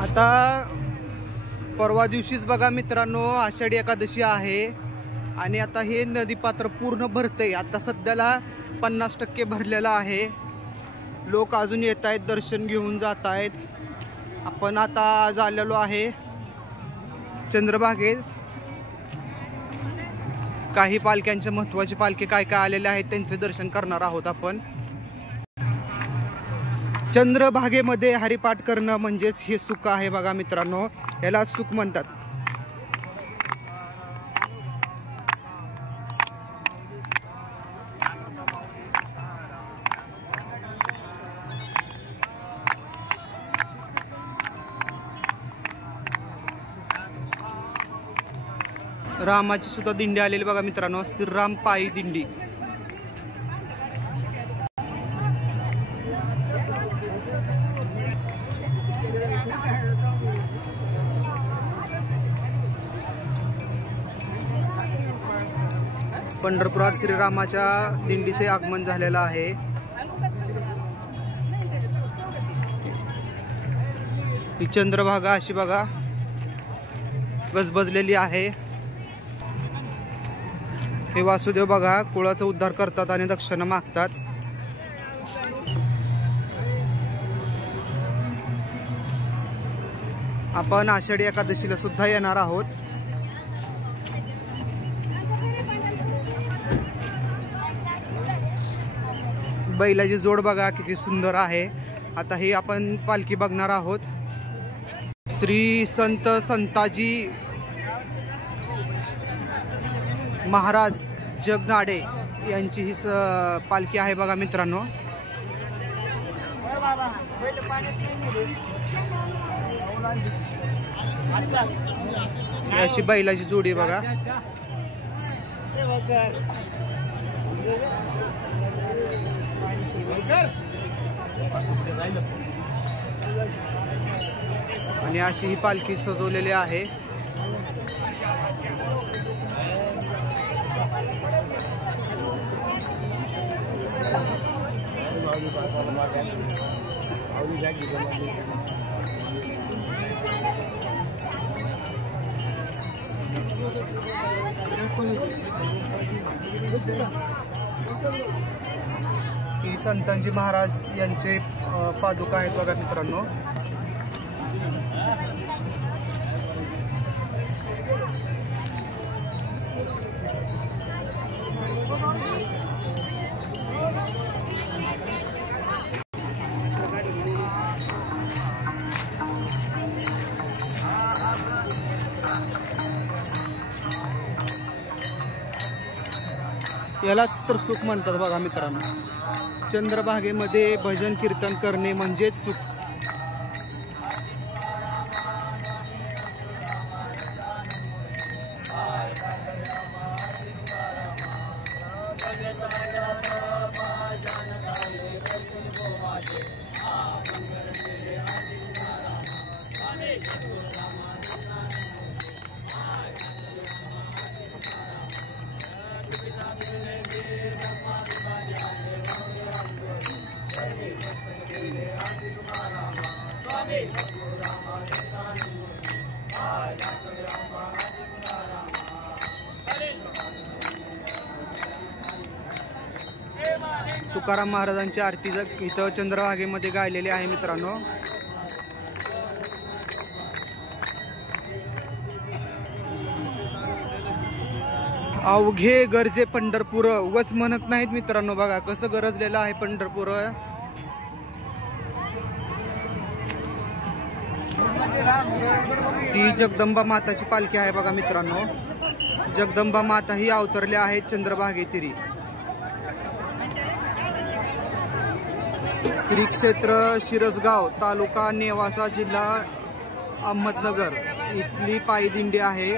आता परवा दिवशीच बघा मित्रांनो आषाढी एकादशी आहे आणि आता हे नदीपात्र पूर्ण भरतंय। आता सध्याला 50% भरलेलं आहे। लोक अजून येत आहेत, दर्शन घेऊन जात आहेत। आपण आता आज आलेलो आहे चंद्रभागेत। काही पालख्यांचे महत्त्वाचे पालखे काय काय आलेले आहेत त्यांचे दर्शन करणार आहोत आपण। चंद्रभागेमध्ये हरिपाठ करणं म्हणजेच हे सुख आहे बघा मित्रांनो, याला सुख म्हणतात। रामाची सुद्धा दिंडी आलेली बघा मित्रांनो, श्रीराम पायी दिंडी। पंढरपुरात श्रीरामाच्या दिंडीचे आगमन झालेलं आहे। ही चंद्रभागा अशी बघा गजबजलेली आहे। हे वासुदेव बघा कुळाचा उद्धार करतात आणि दक्षिणा मागतात। आपण आषाढी एकादशीला सुद्धा येणार आहोत। बैलाची जोड बघा किती सुंदर आहे। आता हे आपण पालखी बघणार आहोत। श्री संत संताजी महाराज जगनाडे यांची ही पालखी आहे बघा मित्रांनो। अशी बैलाची जोडी बघा। आणि अशी ही पालखी सजवलेली आहे। ही संतांजी महाराज यांचे पादुका आहेत बघा मित्रांनो। यालाच तर सुख म्हणतात बघा मित्रांनो। चंद्रभागेमध्ये भजन कीर्तन करणे म्हणजेच सुख। तुकाराम महाराजांची आरती इथं चंद्रभागेमध्ये गायलेली आहे मित्रांनो। अवघे गरजे पंढरपूर उगाच म्हणत नाहीत मित्रांनो. बघा कसं गरजलेलं आहे पंढरपूर. ती जगदंबा माताची पालखी आहे बघा मित्रांनो. जगदंबा माता ही अवतरल्या आहेत चंद्रभागेतीरी. श्री क्षेत्र शिरसगाव, तालुका नेवासा, जिल्हा अहमदनगर इथली पायी दिंडी आहे.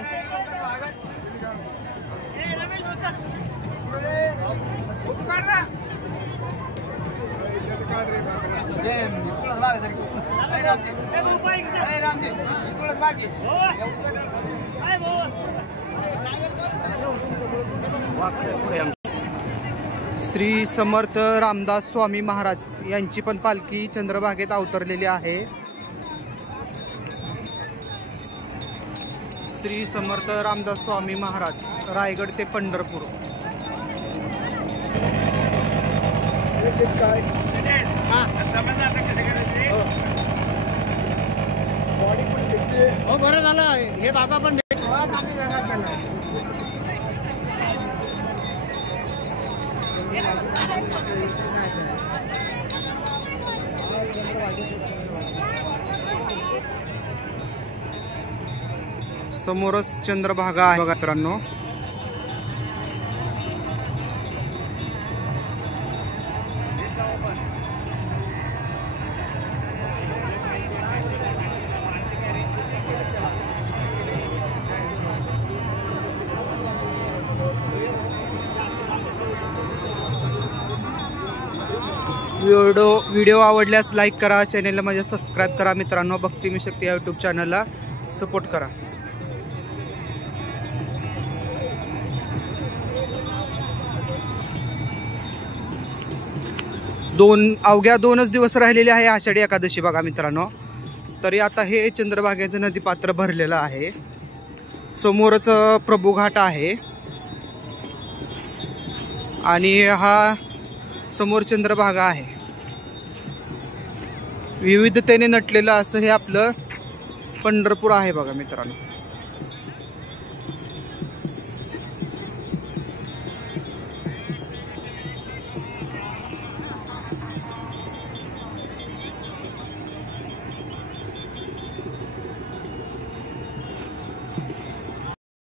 श्री समर्थ रामदास स्वामी महाराज यांची पण पालखी चंद्रभागेत अवतरलेली आहे. श्री समर्थ रामदास स्वामी महाराज, रायगड ते पंढरपूर. हो बरं झालं हे बाबा पण समोरच चंद्रभागा आहे बघा मित्रांनो. व्हिडिओ आवडल्यास लाईक करा, चॅनलला माझ्या सबस्क्राईब करा मित्रांनो. भक्ती मी शक्ती या यूट्यूब चॅनलला सपोर्ट करा. अवघ्या 2च दिवस राहिलेले आहे आषाढी एकादशी बघा मित्रांनो. तरी आता हे चंद्रभागेचं नदीपात्र भरलेलं आहे. समोरच प्रभुघाट आहे आणि हा समोर चंद्रभागा आहे. विविधतेने नटलेलं असं हे आपलं पंढरपूर आहे बघा मित्रांनो.